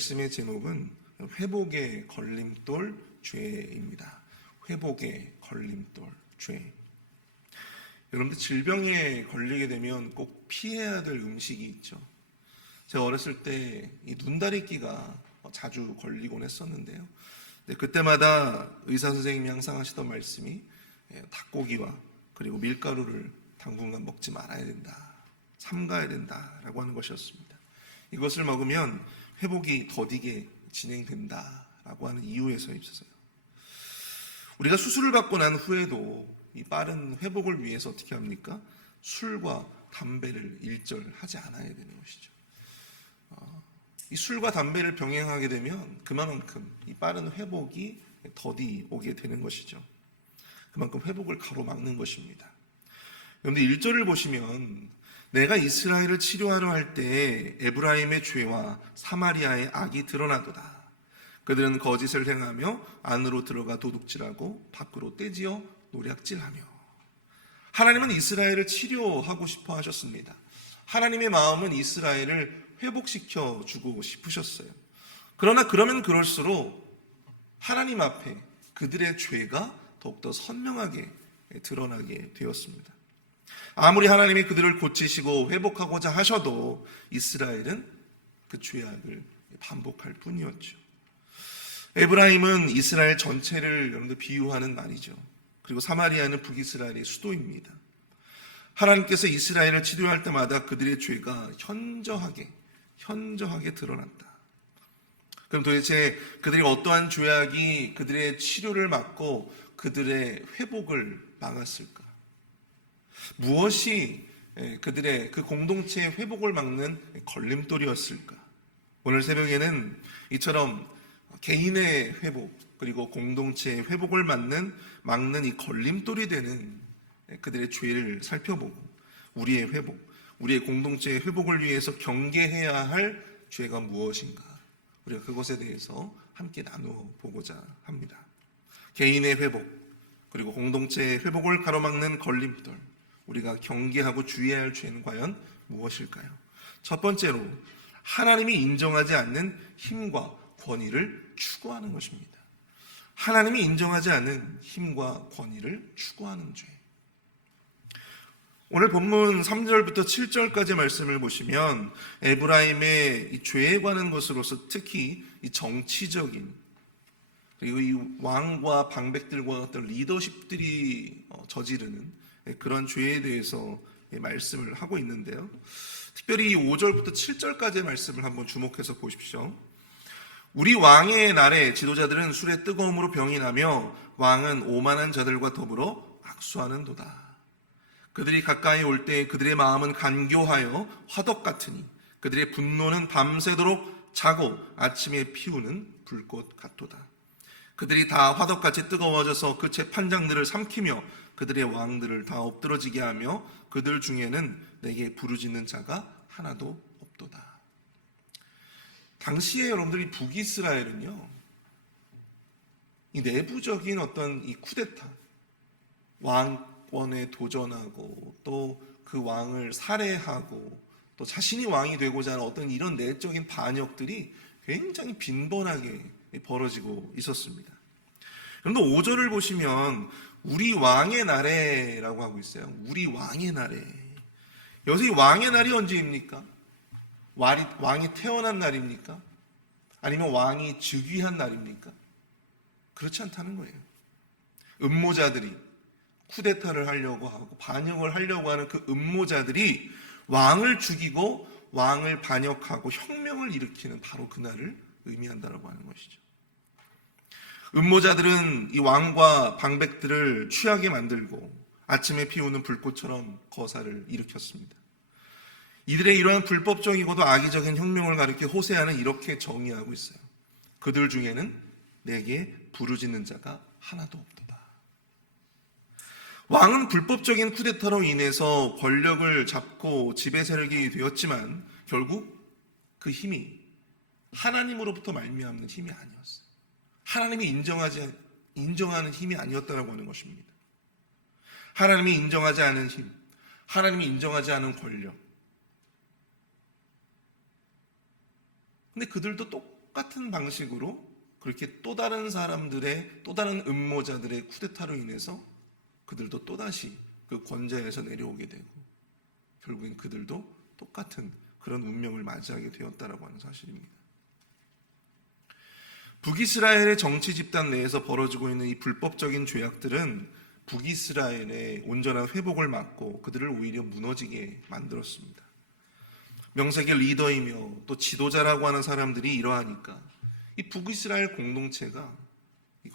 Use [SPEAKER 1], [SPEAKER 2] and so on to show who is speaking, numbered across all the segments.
[SPEAKER 1] 말씀의 제목은 회복의 걸림돌 죄입니다. 회복의 걸림돌 죄. 여러분들 질병에 걸리게 되면 꼭 피해야 될 음식이 있죠. 제가 어렸을 때 이 눈다리끼가 자주 걸리곤 했었는데요. 그때마다 의사 선생님이 항상 하시던 말씀이 예, 닭고기와 그리고 밀가루를 당분간 먹지 말아야 된다. 삼가야 된다라고 하는 것이었습니다. 이것을 먹으면 회복이 더디게 진행된다라고 하는 이유에서 있어서요. 우리가 수술을 받고 난 후에도 이 빠른 회복을 위해서 어떻게 합니까? 술과 담배를 일절하지 않아야 되는 것이죠. 어, 이 술과 담배를 병행하게 되면 그만큼 이 빠른 회복이 더디 오게 되는 것이죠. 그만큼 회복을 가로막는 것입니다. 그런데 1절을 보시면 내가 이스라엘을 치료하려 할때 에브라임의 죄와 사마리아의 악이 드러나도다. 그들은 거짓을 행하며 안으로 들어가 도둑질하고 밖으로 떼지어 노략질하며 하나님은 이스라엘을 치료하고 싶어 하셨습니다. 하나님의 마음은 이스라엘을 회복시켜 주고 싶으셨어요. 그러나 그러면 그럴수록 하나님 앞에 그들의 죄가 더욱더 선명하게 드러나게 되었습니다. 아무리 하나님이 그들을 고치시고 회복하고자 하셔도 이스라엘은 그 죄악을 반복할 뿐이었죠. 에브라임은 이스라엘 전체를 여러분들 비유하는 말이죠. 그리고 사마리아는 북이스라엘의 수도입니다. 하나님께서 이스라엘을 치료할 때마다 그들의 죄가 현저하게 현저하게 드러났다. 그럼 도대체 그들이 어떠한 죄악이 그들의 치료를 막고 그들의 회복을 막았을까? 무엇이 그들의 그 공동체의 회복을 막는 걸림돌이었을까? 오늘 새벽에는 이처럼 개인의 회복 그리고 공동체의 회복을 막는 막는 이 걸림돌이 되는 그들의 죄를 살펴보고 우리의 회복, 우리의 공동체의 회복을 위해서 경계해야 할 죄가 무엇인가? 우리가 그것에 대해서 함께 나누어 보고자 합니다. 개인의 회복, 그리고 공동체의 회복을 가로막는 걸림돌, 우리가 경계하고 주의해야 할 죄는 과연 무엇일까요? 첫 번째로 하나님이 인정하지 않는 힘과 권위를 추구하는 것입니다. 하나님이 인정하지 않는 힘과 권위를 추구하는 죄. 오늘 본문 3절부터 7절까지 말씀을 보시면 에브라임의 이 죄에 관한 것으로서 특히 이 정치적인 그리고 이 왕과 방백들과 어떤 리더십들이 어, 저지르는 그런 죄에 대해서 말씀을 하고 있는데요. 특별히 5절부터 7절까지의 말씀을 한번 주목해서 보십시오. 우리 왕의 날에 지도자들은 술의 뜨거움으로 병이 나며 왕은 오만한 자들과 더불어 악수하는 도다. 그들이 가까이 올 때 그들의 마음은 간교하여 화덕 같으니 그들의 분노는 밤새도록 자고 아침에 피우는 불꽃 같도다. 그들이 다 화덕같이 뜨거워져서 그 재판장들을 삼키며 그들의 왕들을 다 엎드러지게 하며 그들 중에는 내게 부르짖는 자가 하나도 없도다. 당시에 여러분들이 북이스라엘은요, 이 내부적인 어떤 이 쿠데타, 왕권에 도전하고 또 그 왕을 살해하고 또 자신이 왕이 되고자 하는 어떤 이런 내적인 반역들이 굉장히 빈번하게 벌어지고 있었습니다. 그런데 5절을 보시면 우리 왕의 날에라고 하고 있어요. 우리 왕의 날에. 여기서 이 왕의 날이 언제입니까? 왕이, 태어난 날입니까? 아니면 왕이 즉위한 날입니까? 그렇지 않다는 거예요. 음모자들이 쿠데타를 하려고 하고 반역을 하려고 하는 그 음모자들이 왕을 죽이고 왕을 반역하고 혁명을 일으키는 바로 그날을 의미한다라고 하는 것이죠. 음모자들은 이 왕과 방백들을 취하게 만들고 아침에 피우는 불꽃처럼 거사를 일으켰습니다. 이들의 이러한 불법적이고도 악의적인 혁명을 가리켜 호세아는 이렇게 정의하고 있어요. 그들 중에는 내게 부르짖는 자가 하나도 없도다. 왕은 불법적인 쿠데타로 인해서 권력을 잡고 지배 세력이 되었지만 결국 그 힘이 하나님으로부터 말미암는 힘이 아니었어요. 하나님이 인정하지 인정하는 힘이 아니었다라고 하는 것입니다. 하나님이 인정하지 않은 힘, 하나님이 인정하지 않은 권력. 근데 그들도 똑같은 방식으로 그렇게 또 다른 사람들의 또 다른 음모자들의 쿠데타로 인해서 그들도 또다시 그 권좌에서 내려오게 되고 결국엔 그들도 똑같은 그런 운명을 맞이하게 되었다라고 하는 사실입니다. 북이스라엘의 정치 집단 내에서 벌어지고 있는 이 불법적인 죄악들은 북이스라엘의 온전한 회복을 막고 그들을 오히려 무너지게 만들었습니다. 명색의 리더이며 또 지도자라고 하는 사람들이 이러하니까 이 북이스라엘 공동체가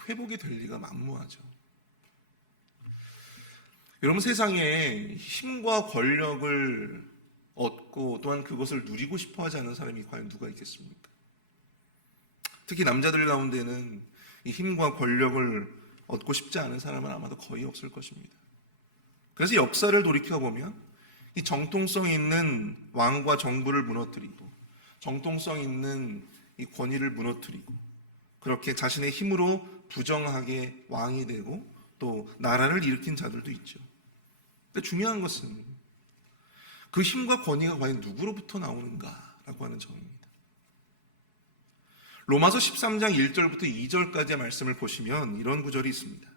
[SPEAKER 1] 회복이 될 리가 만무하죠. 여러분 세상에 힘과 권력을 얻고 또한 그것을 누리고 싶어 하지 않는 사람이 과연 누가 있겠습니까? 특히 남자들 가운데는 이 힘과 권력을 얻고 싶지 않은 사람은 아마도 거의 없을 것입니다. 그래서 역사를 돌이켜 보면 이 정통성 있는 왕과 정부를 무너뜨리고 정통성 있는 이 권위를 무너뜨리고 그렇게 자신의 힘으로 부정하게 왕이 되고 또 나라를 일으킨 자들도 있죠. 근데 중요한 것은 그 힘과 권위가 과연 누구로부터 나오는가라고 하는 점입니다. 로마서 13장 1절부터 2절까지의 말씀을 보시면 이런 구절이 있습니다.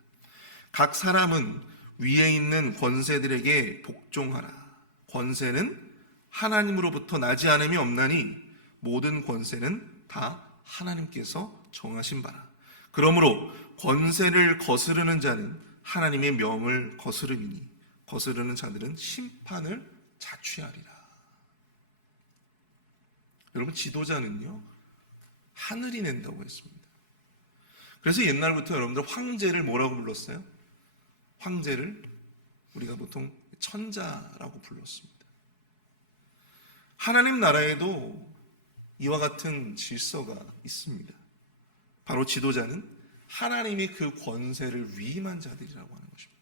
[SPEAKER 1] 각 사람은 위에 있는 권세들에게 복종하라. 권세는 하나님으로부터 나지 않음이 없나니 모든 권세는 다 하나님께서 정하신 바라. 그러므로 권세를 거스르는 자는 하나님의 명을 거스르니 거스르는 자들은 심판을 자취하리라. 여러분 지도자는요 하늘이 낸다고 했습니다. 그래서 옛날부터 여러분들 황제를 뭐라고 불렀어요? 황제를 우리가 보통 천자라고 불렀습니다. 하나님 나라에도 이와 같은 질서가 있습니다. 바로 지도자는 하나님이 그 권세를 위임한 자들이라고 하는 것입니다.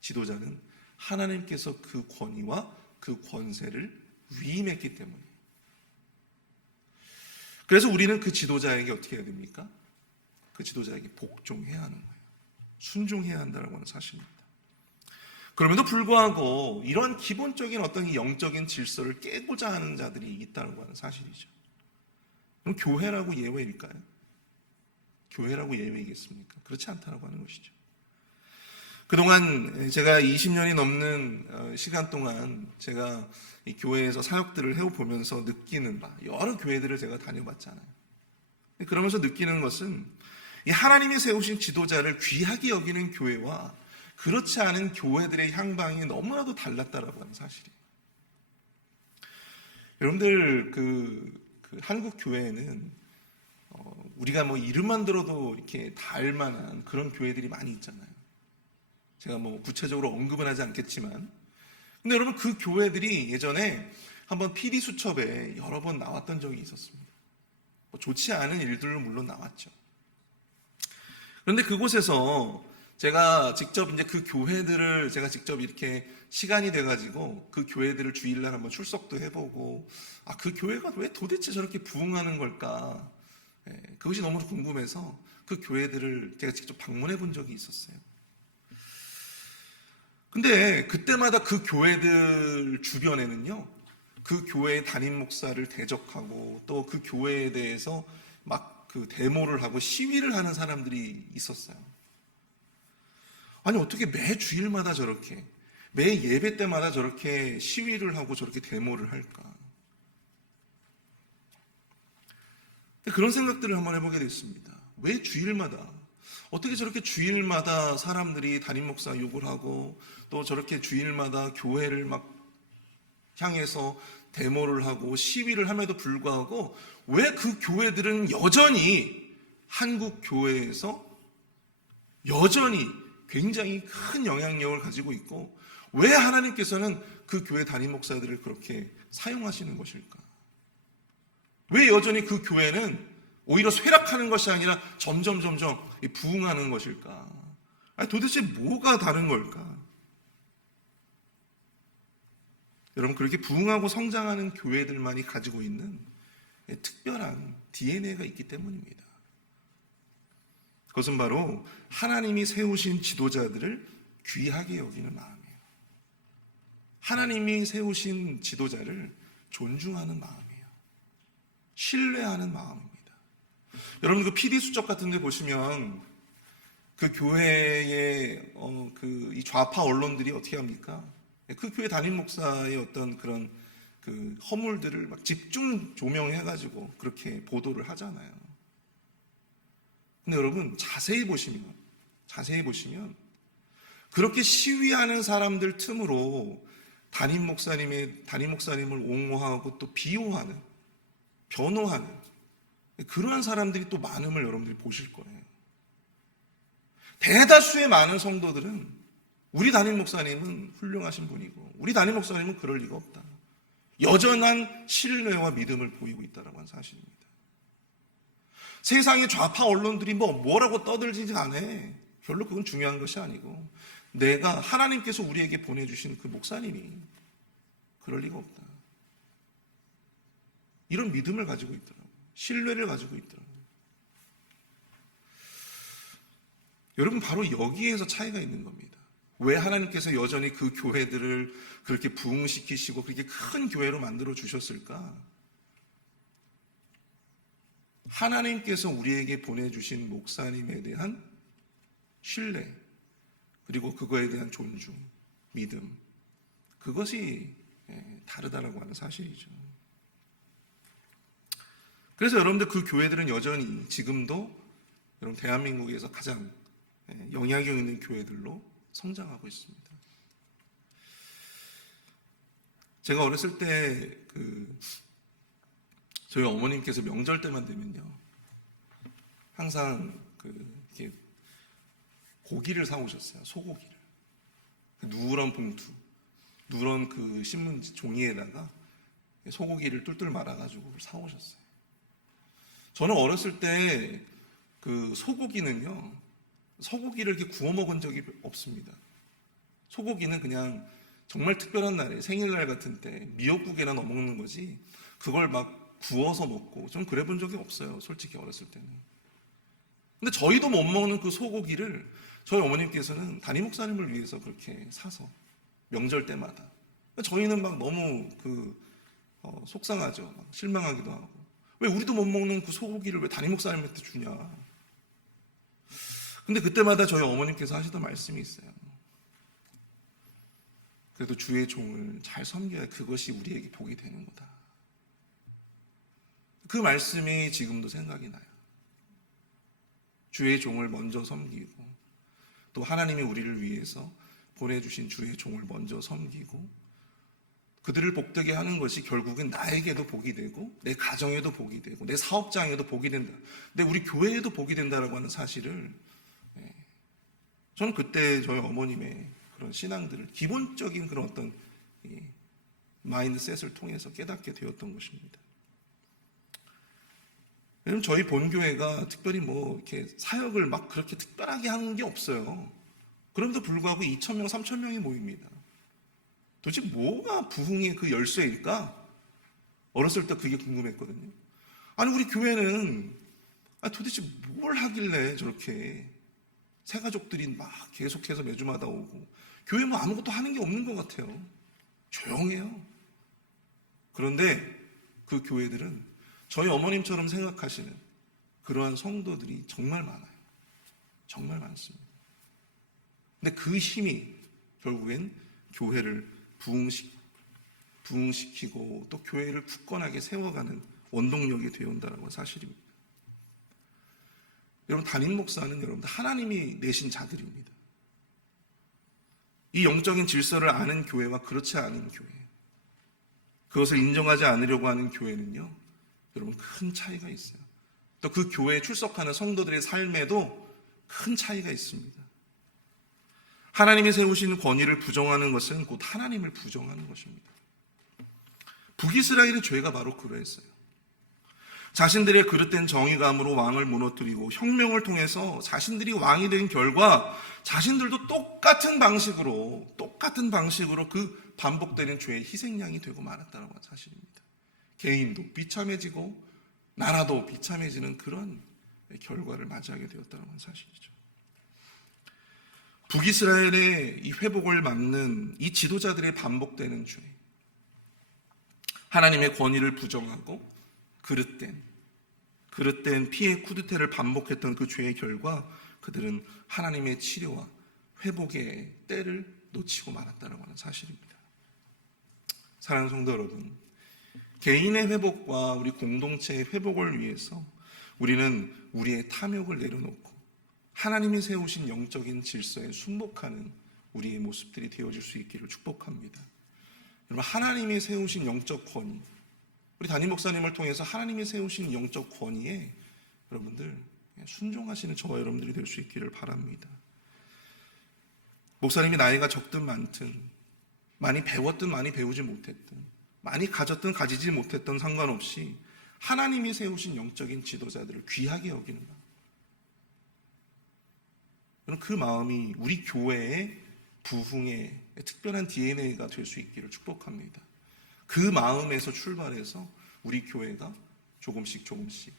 [SPEAKER 1] 지도자는 하나님께서 그 권위와 그 권세를 위임했기 때문에 그래서 우리는 그 지도자에게 어떻게 해야 됩니까? 그 지도자에게 복종해야 하는 거예요. 순종해야 한다는 하는 사실입니다. 그럼에도 불구하고 이러한 기본적인 어떤 이 영적인 질서를 깨고자 하는 자들이 있다는 하는 사실이죠. 그럼 교회라고 예외일까요? 교회라고 예외이겠습니까? 그렇지 않다고 하는 것이죠. 그동안 제가 20년이 넘는 어, 시간 동안 제가 이 교회에서 사역들을 해보면서 느끼는 바, 여러 교회들을 제가 다녀봤잖아요. 그러면서 느끼는 것은 이 하나님이 세우신 지도자를 귀하게 여기는 교회와 그렇지 않은 교회들의 향방이 너무나도 달랐다라고 하는 사실이에요. 여러분들 그, 그 한국 교회에는 어, 우리가 뭐 이름만 들어도 이렇게 다 알만한 그런 교회들이 많이 있잖아요. 제가 뭐 구체적으로 언급은 하지 않겠지만 근데 여러분 그 교회들이 예전에 한번 PD 수첩에 여러 번 나왔던 적이 있었습니다. 뭐 좋지 않은 일들로 물론 나왔죠. 그런데 그곳에서 제가 직접 이제 그 교회들을 제가 직접 이렇게 시간이 돼가지고 그 교회들을 주일날 한번 출석도 해보고 아 그 교회가 왜 도대체 저렇게 부흥하는 걸까? 예, 그것이 너무 궁금해서 그 교회들을 제가 직접 방문해 본 적이 있었어요. 근데 그때마다 그 교회들 주변에는요, 그 교회의 담임 목사를 대적하고 또 그 교회에 대해서 막 그 데모를 하고 시위를 하는 사람들이 있었어요. 아니, 어떻게 매 주일마다 저렇게, 매 예배 때마다 저렇게 시위를 하고 저렇게 데모를 할까? 그런 생각들을 한번 해보게 됐습니다. 왜 주일마다 어떻게 저렇게 주일마다 사람들이 담임 목사 욕을 하고 또 저렇게 주일마다 교회를 막 향해서 데모를 하고 시위를 함에도 불구하고 왜 그 교회들은 여전히 한국 교회에서 여전히 굉장히 큰 영향력을 가지고 있고 왜 하나님께서는 그 교회 담임 목사들을 그렇게 사용하시는 것일까? 왜 여전히 그 교회는 오히려 쇠락하는 것이 아니라 점점 점점 부흥하는 것일까? 아니, 도대체 뭐가 다른 걸까? 여러분 그렇게 부흥하고 성장하는 교회들만이 가지고 있는 특별한 DNA가 있기 때문입니다. 그것은 바로 하나님이 세우신 지도자들을 귀하게 여기는 마음이에요. 하나님이 세우신 지도자를 존중하는 마음이에요. 신뢰하는 마음입니다. 여러분 그 PD 수첩 같은 데 보시면 그 교회의 어, 그이 좌파 언론들이 어떻게 합니까? 그 교회 담임 목사의 어떤 그런 그 허물들을 막 집중 조명해 가지고 그렇게 보도를 하잖아요. 근데 여러분 자세히 보시면 자세히 보시면 그렇게 시위하는 사람들 틈으로 담임 목사님의 담임 목사님을 옹호하고 또 비호하는 변호하는 그러한 사람들이 또 많음을 여러분들이 보실 거예요. 대다수의 많은 성도들은 우리 담임 목사님은 훌륭하신 분이고 우리 담임 목사님은 그럴 리가 없다. 여전한 신뢰와 믿음을 보이고 있다는 건 사실입니다. 세상의 좌파 언론들이 뭐 뭐라고 떠들지 않아. 별로 그건 중요한 것이 아니고 내가 하나님께서 우리에게 보내주신 그 목사님이 그럴 리가 없다. 이런 믿음을 가지고 있더라고요. 신뢰를 가지고 있더라고요. 여러분 바로 여기에서 차이가 있는 겁니다. 왜 하나님께서 여전히 그 교회들을 그렇게 부흥시키시고 그렇게 큰 교회로 만들어 주셨을까? 하나님께서 우리에게 보내주신 목사님에 대한 신뢰, 그리고 그거에 대한 존중, 믿음, 그것이 예, 다르다라고 하는 사실이죠. 그래서 여러분들 그 교회들은 여전히 지금도 여러분 대한민국에서 가장 예, 영향력 있는 교회들로 성장하고 있습니다. 제가 어렸을 때 그 저희 어머님께서 명절 때만 되면요 항상 그 이렇게 고기를 사오셨어요 소고기를 그 누런 봉투 누런 그 신문지 종이에다가 소고기를 뚫뚫 말아가지고 사오셨어요. 저는 어렸을 때 그 소고기는요 소고기를 이렇게 구워 먹은 적이 없습니다. 소고기는 그냥 정말 특별한 날에 생일날 같은 때 미역국에나 넣어 먹는 거지 그걸 막 구워서 먹고 좀 그래 본 적이 없어요. 솔직히 어렸을 때는. 근데 저희도 못 먹는 그 소고기를 저희 어머님께서는 담임 목사님을 위해서 그렇게 사서 명절 때마다 저희는 막 너무 그 어, 속상하죠. 막 실망하기도 하고 왜 우리도 못 먹는 그 소고기를 왜 담임 목사님한테 주냐? 근데 그때마다 저희 어머님께서 하시던 말씀이 있어요. 그래도 주의 종을 잘 섬겨야 그것이 우리에게 복이 되는 거다. 그 말씀이 지금도 생각이 나요. 주의 종을 먼저 섬기고 또 하나님이 우리를 위해서 보내주신 주의 종을 먼저 섬기고 그들을 복되게 하는 것이 결국은 나에게도 복이 되고 내 가정에도 복이 되고 내 사업장에도 복이 된다. 근데 우리 교회에도 복이 된다라고 하는 사실을 예, 저는 그때 저희 어머님의 그런 신앙들을 기본적인 그런 어떤 마인드셋을 통해서 깨닫게 되었던 것입니다. 왜냐면 저희 본교회가 특별히 뭐 이렇게 사역을 막 그렇게 특별하게 하는 게 없어요. 그럼에도 불구하고 2,000명, 3,000명이 모입니다. 도대체 뭐가 부흥의 그 열쇠일까? 어렸을 때 그게 궁금했거든요. 아니, 우리 교회는 아, 도대체 뭘 하길래 저렇게 새 가족들이 막 계속해서 매주마다 오고 교회 뭐 아무것도 하는 게 없는 것 같아요. 조용해요. 그런데 그 교회들은 저희 어머님처럼 생각하시는 그러한 성도들이 정말 많아요. 정말 많습니다. 근데 그 힘이 결국엔 교회를 부흥시, 부흥시키고 또 교회를 굳건하게 세워가는 원동력이 되어 온다는 건 사실입니다. 여러분, 담임 목사는 여러분들 하나님이 내신 자들입니다. 이 영적인 질서를 아는 교회와 그렇지 않은 교회. 그것을 인정하지 않으려고 하는 교회는요, 여러분, 큰 차이가 있어요. 또 그 교회에 출석하는 성도들의 삶에도 큰 차이가 있습니다. 하나님이 세우신 권위를 부정하는 것은 곧 하나님을 부정하는 것입니다. 북이스라엘의 죄가 바로 그러했어요. 자신들의 그릇된 정의감으로 왕을 무너뜨리고 혁명을 통해서 자신들이 왕이 된 결과 자신들도 똑같은 방식으로 똑같은 방식으로 그 반복되는 죄의 희생양이 되고 말았다는 건 사실입니다. 개인도 비참해지고 나라도 비참해지는 그런 결과를 맞이하게 되었다는 건 사실이죠. 북이스라엘의 이 회복을 막는 이 지도자들의 반복되는 죄. 하나님의 권위를 부정하고 그릇된 그릇된 피해 쿠드테를 반복했던 그 죄의 결과 그들은 하나님의 치료와 회복의 때를 놓치고 말았다라고 하는 사실입니다. 사랑하는 성도 여러분, 개인의 회복과 우리 공동체의 회복을 위해서 우리는 우리의 탐욕을 내려놓고 하나님이 세우신 영적인 질서에 순복하는 우리의 모습들이 되어질 수 있기를 축복합니다. 여러분, 하나님이 세우신 영적 권위, 우리 담임 목사님을 통해서 하나님이 세우신 영적 권위에 여러분들 순종하시는 저와 여러분들이 될 수 있기를 바랍니다. 목사님이 나이가 적든 많든, 많이 배웠든 많이 배우지 못했든, 많이 가졌든 가지지 못했든 상관없이 하나님이 세우신 영적인 지도자들을 귀하게 여기는 것. 저는 그 마음이 우리 교회의 부흥의 특별한 DNA가 될 수 있기를 축복합니다. 그 마음에서 출발해서 우리 교회가 조금씩 조금씩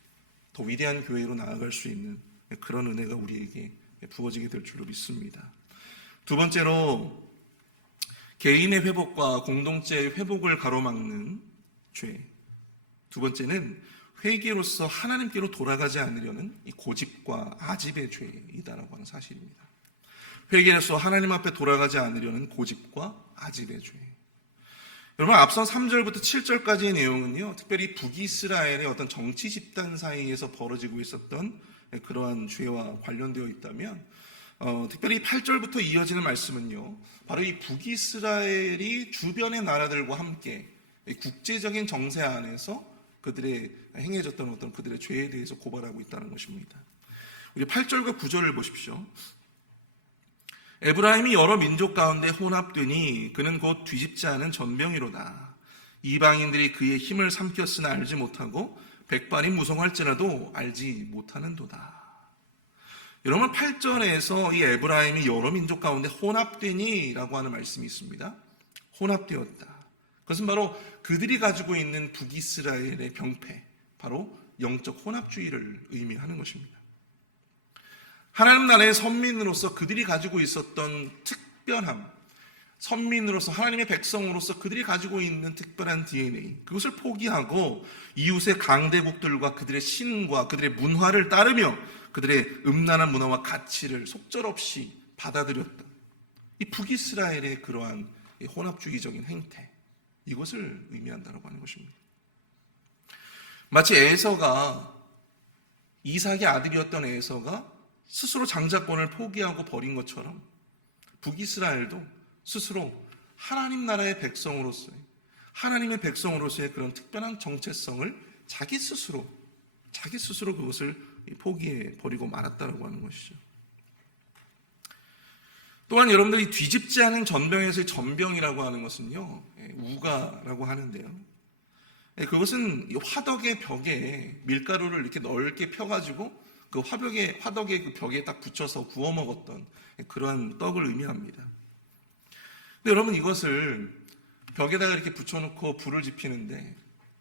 [SPEAKER 1] 더 위대한 교회로 나아갈 수 있는 그런 은혜가 우리에게 부어지게 될 줄로 믿습니다. 두 번째로 개인의 회복과 공동체의 회복을 가로막는 죄. 두 번째는 회개로서 하나님께로 돌아가지 않으려는 이 고집과 아집의 죄이다라고 하는 사실입니다. 회개로서 하나님 앞에 돌아가지 않으려는 고집과 아집의 죄. 여러분 앞선 3절부터 7절까지의 내용은요. 특별히 북이스라엘의 어떤 정치 집단 사이에서 벌어지고 있었던 그러한 죄와 관련되어 있다면 어, 특별히 8절부터 이어지는 말씀은요. 바로 이 북이스라엘이 주변의 나라들과 함께 국제적인 정세 안에서 그들의 행해졌던 어떤 그들의 죄에 대해서 고발하고 있다는 것입니다. 우리 8절과 9절을 보십시오. 에브라임이 여러 민족 가운데 혼합되니 그는 곧 뒤집지 않은 전병이로다. 이방인들이 그의 힘을 삼켰으나 알지 못하고 백발이 무성할지라도 알지 못하는도다. 여러분 8절에서 이 에브라임이 여러 민족 가운데 혼합되니라고 하는 말씀이 있습니다. 혼합되었다. 그것은 바로 그들이 가지고 있는 북이스라엘의 병폐, 바로 영적 혼합주의를 의미하는 것입니다. 하나님 나라의 선민으로서 그들이 가지고 있었던 특별함, 선민으로서 하나님의 백성으로서 그들이 가지고 있는 특별한 DNA, 그것을 포기하고 이웃의 강대국들과 그들의 신과 그들의 문화를 따르며 그들의 음란한 문화와 가치를 속절없이 받아들였던 이 북이스라엘의 그러한 혼합주의적인 행태, 이것을 의미한다고 하는 것입니다. 마치 에서가 이삭의 아들이었던 에서가 스스로 장자권을 포기하고 버린 것처럼 북이스라엘도 스스로 하나님 나라의 백성으로서의 하나님의 백성으로서의 그런 특별한 정체성을 자기 스스로 자기 스스로 그것을 포기해 버리고 말았다라고 하는 것이죠. 또한 여러분들이 뒤집지 않은 전병에서의 전병이라고 하는 것은요 예, 우가라고 하는데요. 예, 그것은 화덕의 벽에 밀가루를 이렇게 넓게 펴가지고 그 화벽에 화덕의 그 벽에 딱 붙여서 구워 먹었던 그러한 떡을 의미합니다. 근데 여러분 이것을 벽에다가 이렇게 붙여놓고 불을 지피는데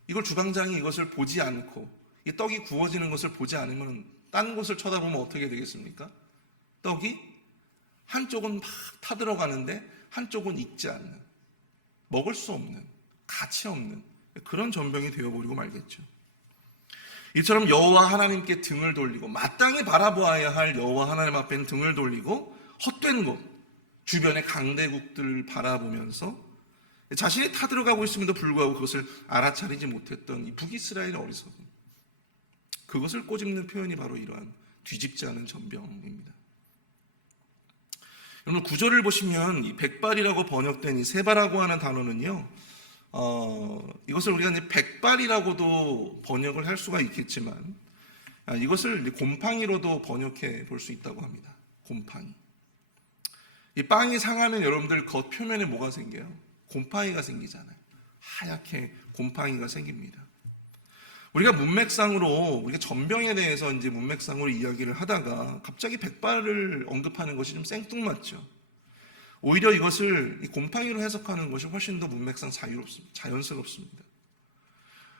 [SPEAKER 1] 이걸 주방장이 이것을 보지 않고 이 떡이 구워지는 것을 보지 않으면 딴 곳을 쳐다보면 어떻게 되겠습니까? 떡이 한쪽은 막 타들어가는데 한쪽은 익지 않는 먹을 수 없는 가치 없는 그런 전병이 되어버리고 말겠죠. 이처럼 여호와 하나님께 등을 돌리고 마땅히 바라보아야 할 여호와 하나님 앞에는 등을 돌리고 헛된 곳 주변의 강대국들을 바라보면서 자신이 타들어가고 있음에도 불구하고 그것을 알아차리지 못했던 이 북이스라엘의 어리석음 그것을 꼬집는 표현이 바로 이러한 뒤집지 않은 전병입니다. 여러분 구절을 보시면 이 백발이라고 번역된 이 세바라고 하는 단어는요. 어, 이것을 우리가 이제 백발이라고도 번역을 할 수가 있겠지만 아, 이것을 곰팡이로도 번역해 볼 수 있다고 합니다. 곰팡이. 이 빵이 상하면 여러분들 겉 표면에 뭐가 생겨요? 곰팡이가 생기잖아요. 하얗게 곰팡이가 생깁니다. 우리가 문맥상으로 우리가 전병에 대해서 이제 문맥상으로 이야기를 하다가 갑자기 백발을 언급하는 것이 좀 생뚱맞죠. 오히려 이것을 곰팡이로 해석하는 것이 훨씬 더 문맥상 자유롭습니다. 자연스럽습니다.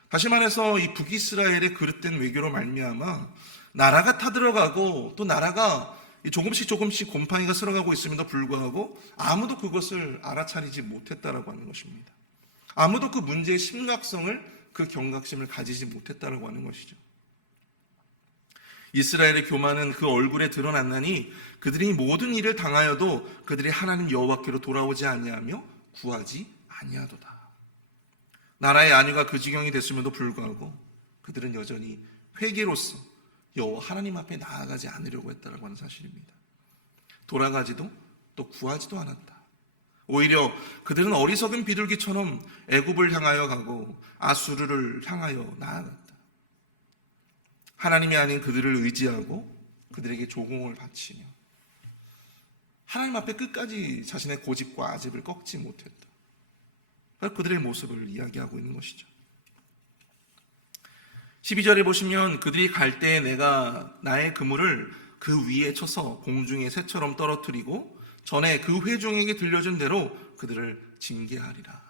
[SPEAKER 1] 다시 말해서 이 북이스라엘의 그릇된 외교로 말미암아 나라가 타들어가고 또 나라가 조금씩 조금씩 곰팡이가 쓸어가고 있음에도 불구하고 아무도 그것을 알아차리지 못했다라고 하는 것입니다. 아무도 그 문제의 심각성을 그 경각심을 가지지 못했다라고 하는 것이죠. 이스라엘의 교만은 그 얼굴에 드러났나니 그들이 모든 일을 당하여도 그들이 하나님 여호와께로 돌아오지 아니하며 구하지 아니하도다. 나라의 안위가 그 지경이 됐음에도 불구하고 그들은 여전히 회개로서 여호와 하나님 앞에 나아가지 않으려고 했다라고 하는 사실입니다. 돌아가지도 또 구하지도 않았다. 오히려 그들은 어리석은 비둘기처럼 애굽을 향하여 가고 아수르를 향하여 나아갔다. 하나님이 아닌 그들을 의지하고 그들에게 조공을 바치며 하나님 앞에 끝까지 자신의 고집과 아집을 꺾지 못했다. 바로 그들의 모습을 이야기하고 있는 것이죠. 12절에 보시면 그들이 갈 때에 내가 나의 그물을 그 위에 쳐서 공중에 새처럼 떨어뜨리고 전에 그 회중에게 들려준 대로 그들을 징계하리라.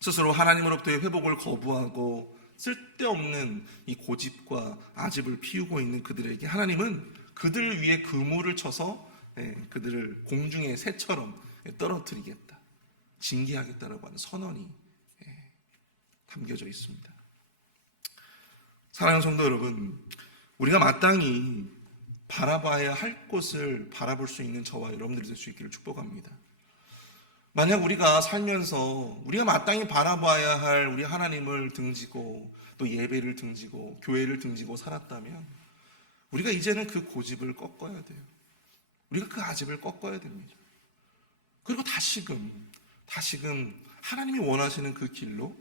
[SPEAKER 1] 스스로 하나님으로부터의 회복을 거부하고 쓸데없는 이 고집과 아집을 피우고 있는 그들에게 하나님은 그들 위에 그물을 쳐서 예, 그들을 공중의 새처럼 떨어뜨리겠다. 징계하겠다라고 하는 선언이 예, 담겨져 있습니다. 사랑하는 성도 여러분, 우리가 마땅히 바라봐야 할 곳을 바라볼 수 있는 저와 여러분들이 될 수 있기를 축복합니다. 만약 우리가 살면서 우리가 마땅히 바라봐야 할 우리 하나님을 등지고 또 예배를 등지고 교회를 등지고 살았다면 우리가 이제는 그 고집을 꺾어야 돼요. 우리가 그 아집을 꺾어야 됩니다. 그리고 다시금 다시금 하나님이 원하시는 그 길로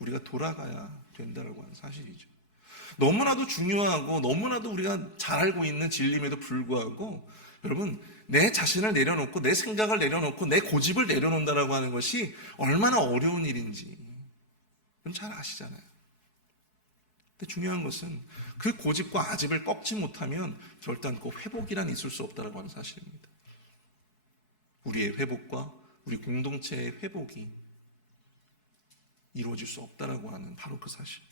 [SPEAKER 1] 우리가 돌아가야 된다라고 하는 사실이죠. 너무나도 중요하고 너무나도 우리가 잘 알고 있는 진림에도 불구하고 여러분 내 자신을 내려놓고 내 생각을 내려놓고 내 고집을 내려놓는다라고 하는 것이 얼마나 어려운 일인지 잘 아시잖아요. 근데 중요한 것은 그 고집과 아집을 꺾지 못하면 결단코 회복이란 있을 수 없다라고 하는 사실입니다. 우리의 회복과 우리 공동체의 회복이 이루어질 수 없다라고 하는 바로 그 사실.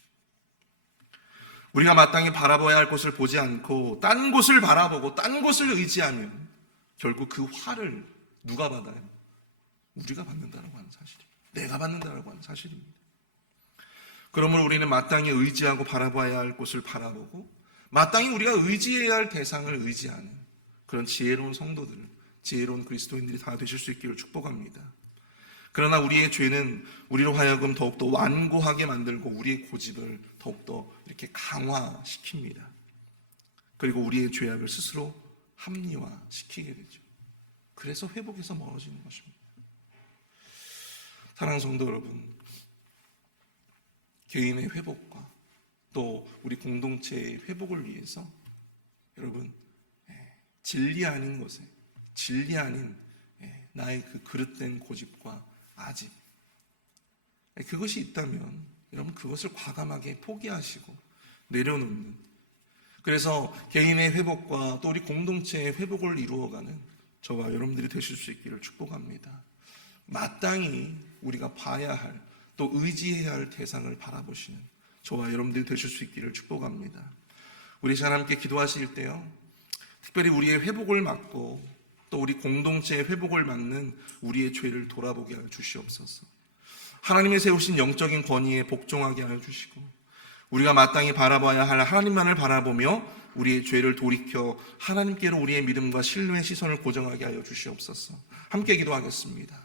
[SPEAKER 1] 우리가 마땅히 바라봐야 할 곳을 보지 않고 딴 곳을 바라보고 딴 곳을 의지하면 결국 그 화를 누가 받아요? 우리가 받는다라고 하는 사실이. 내가 받는다라고 하는 사실입니다. 그러므로 우리는 마땅히 의지하고 바라봐야 할 곳을 바라보고 마땅히 우리가 의지해야 할 대상을 의지하는 그런 지혜로운 성도들, 지혜로운 그리스도인들이 다 되실 수 있기를 축복합니다. 그러나 우리의 죄는 우리로 하여금 더욱더 완고하게 만들고 우리의 고집을 더욱더 이렇게 강화시킵니다. 그리고 우리의 죄악을 스스로 합리화시키게 되죠. 그래서 회복에서 멀어지는 것입니다. 사랑하는 성도 여러분, 개인의 회복과 또 우리 공동체의 회복을 위해서 여러분 예, 진리 아닌 것에 진리 아닌 예, 나의 그 그릇된 고집과 아집 예, 그것이 있다면 여러분 그것을 과감하게 포기하시고 내려놓는 그래서 개인의 회복과 또 우리 공동체의 회복을 이루어가는 저와 여러분들이 되실 수 있기를 축복합니다. 마땅히 우리가 봐야 할 또 의지해야 할 대상을 바라보시는 저와 여러분들이 되실 수 있기를 축복합니다. 우리 잘 함께 기도하실 때요. 특별히 우리의 회복을 막고 또 우리 공동체의 회복을 막는 우리의 죄를 돌아보게 하여 주시옵소서. 하나님의 세우신 영적인 권위에 복종하게 하여 주시고 우리가 마땅히 바라봐야 할 하나님만을 바라보며 우리의 죄를 돌이켜 하나님께로 우리의 믿음과 신뢰의 시선을 고정하게 하여 주시옵소서. 함께 기도하겠습니다.